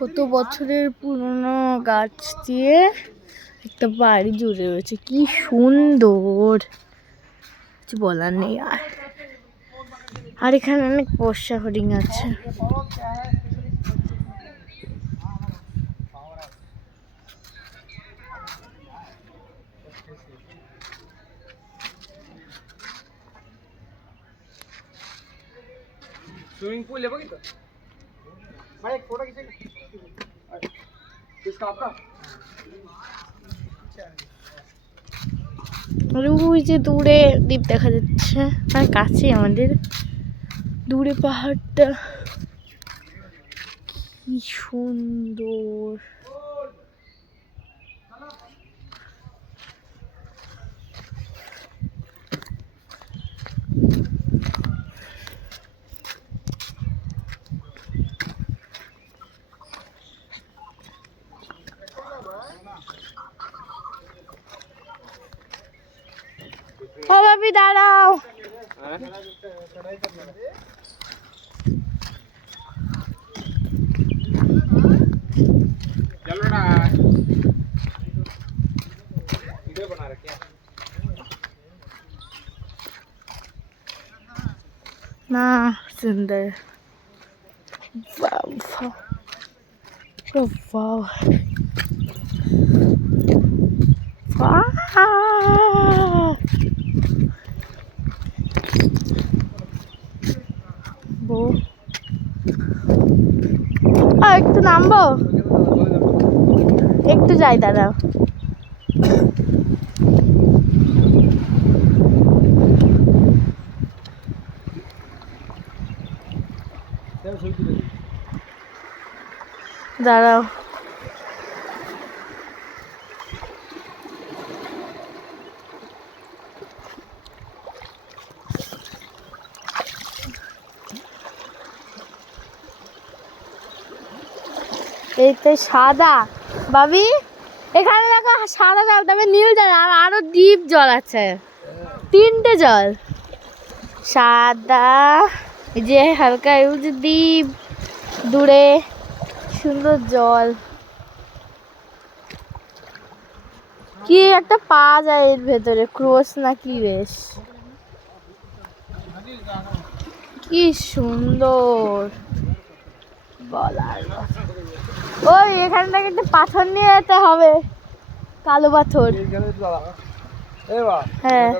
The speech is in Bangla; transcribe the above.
কত বছরের পুরনো গাছ দিয়ে একটা বাড়ি জুড়ে রয়েছে, কি সুন্দর, কিছু বলার নেই। আর এখানে অনেক পোষা হরিণ আছে। स्विमिंग पूल है बघितलं भाई, एक फोटो खींचेगा किसका, आपका? ওই যে দূরে দ্বীপ দেখা যাচ্ছে, আর কাছে আমাদের দূরে পাহাড়টা, কি সুন্দর। ও বাবি দাঁড়াও, चलो ना वीडियो बना रखे हैं না সুন্দর, वाव वाव একটু নামবো, একটু যাই দাদা। দাঁড়াও, এইটা সাদা বাবি, এখানে দেখো সাদা জল, তবে নীল জল, আর আরো ডিপ জল আছে, তিনটে জল, সাদা, এই যে হালকা ইউজ দ্বীপ, দূরে সুন্দর জল, কি একটা পাওয়া যায় এর ভেতরে, ক্রোশ না কি বেশ, কি সুন্দর বলার। ওই এখান থেকে একটা পাথর নিয়ে যেতে হবে, কালো পাথর। হ্যাঁ।